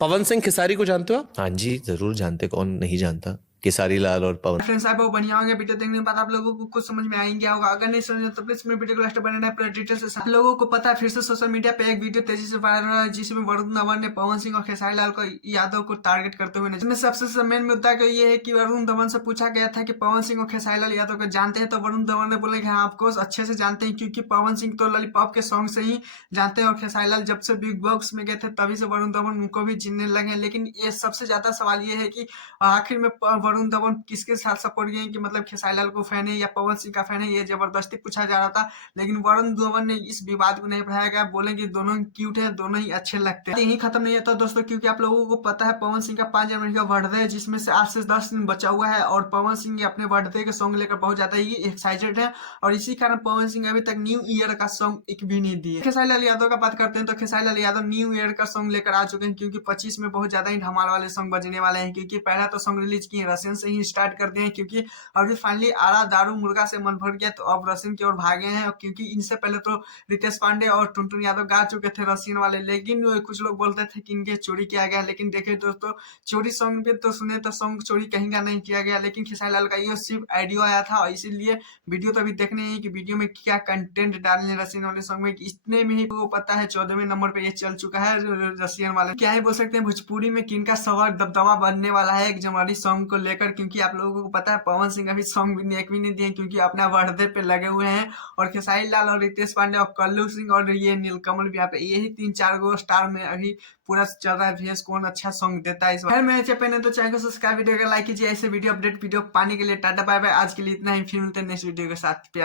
पवन सिंह खेसारी को जानते हो आप? हाँ जी, जरूर जानते, कौन नहीं जानता केसारी लाल और पवन। फ्रेंड्स आप बहुत बढ़िया होंगे। वीडियो देखने के बाद आप लोगों को कुछ समझ में आएंगे होगा। अगर नहीं समझे तो प्लीज मेरे वीडियो को लास्ट बनाना है पूरा डिटेल से। आप लोगों को पता है फिर से सोशल मीडिया पे एक वीडियो तेजी से वायरल हो रहा है जिसमें वरुण धवन ने पवन सिंह और खेसारी लाल को यादव को टारगेट करते हुए इसमें सबसे मेन मुद्दा ये है कि वरुण धवन से पूछा गया था कि पवन सिंह और खेसारी लाल यादव को जानते हैं, तो वरुण धवन ने बोला कि हाँ आपको अच्छे से जानते हैं, क्योंकि पवन सिंह तो लॉलीपॉप के सॉन्ग से ही जानते हैं और खेसारी लाल जब से बिग बॉस में गए थे तभी से वरुण धवन उनको भी चिन्हने लगे हैं। लेकिन ये सबसे ज्यादा सवाल ये है कि आखिर में वरुण धवन किसके साथ सपोर्ट किए कि मतलब खेसारी लाल को फैन है या पवन सिंह का फैन है, ये जबरदस्ती पूछा जा रहा था। लेकिन वरुण धवन ने इस विवाद को नहीं बढ़ाया गया, बोले कि दोनों ही क्यूट है, दोनों ही अच्छे लगते हैं। यही खत्म नहीं होता दोस्तों, क्योंकि आप लोगों को पता है पवन सिंह का 5 जनवरी का बर्थडे है जिसमें से आज से 10 दिन बचा हुआ है और पवन सिंह अपने बर्थडे के सॉन्ग लेकर बहुत ज्यादा ही एक्साइटेड है और इसी कारण पवन सिंह अभी तक न्यू ईयर का सॉन्ग एक भी नहीं दिए। खेसारी लाल यादव का बात करते हैं तो खेसारी लाल यादव न्यू ईयर का सॉन्ग लेकर आ चुके हैं, क्योंकि 25 में बहुत ज्यादा ही धमाल वाले सॉन्ग बजने वाले हैं। क्योंकि पहला तो सॉन्ग रिलीज किए रसियन से ही स्टार्ट करते हैं, क्योंकि अभी फाइनली आरा दारू मुर्गा से मन भर गया तो अब रसियन की ओर भागे हैं, क्योंकि इनसे पहले तो रितेश पांडे और टुनटुन यादव गा चुके थे रसियन वाले। लेकिन कुछ लोग बोलते थे कि इनके चोरी किया गया, लेकिन देखे दोस्तों चोरी सॉन्ग पे तो सुने तो सॉन्ग चोरी कहीं का नहीं किया गया, लेकिन खेसारी लाल का ये सिर्फ आइडियो आया था और इसीलिए वीडियो तो अभी देखने ही कि वीडियो में क्या कंटेंट डालने रसियन वाले सॉन्ग में। इतने में ही वो पता है 14वें नंबर पे ये चल चुका है रसियन वाले। क्या ही बोल सकते हैं भोजपुरी में किनका सवार दबदबा बनने वाला है 1 जनवरी सॉन्ग को लेकर, क्योंकि आप लोगों को पता है पवन सिंह अभी सॉन्ग भी एक भी नहीं दिए क्योंकि अपना बर्थडे पे लगे हुए हैं और खेसारी लाल और रितेश पांडे और कल्लू सिंह और ये नीलकमल भी यहाँ पे यही 3-4 गो स्टार में अभी पूरा चल रहा है भेस कौन अच्छा सॉन्ग देता है इस बार। मेरे चैनल तो चैनल को सब्सक्राइब वीडियो को लाइक कीजिए। ऐसे वीडियो अपडेट वीडियो पाने के लिए टाटा बाय बाय। आज के लिए इतना ही, फिर मिलते हैं नेक्स्ट वीडियो के साथ। प्यार।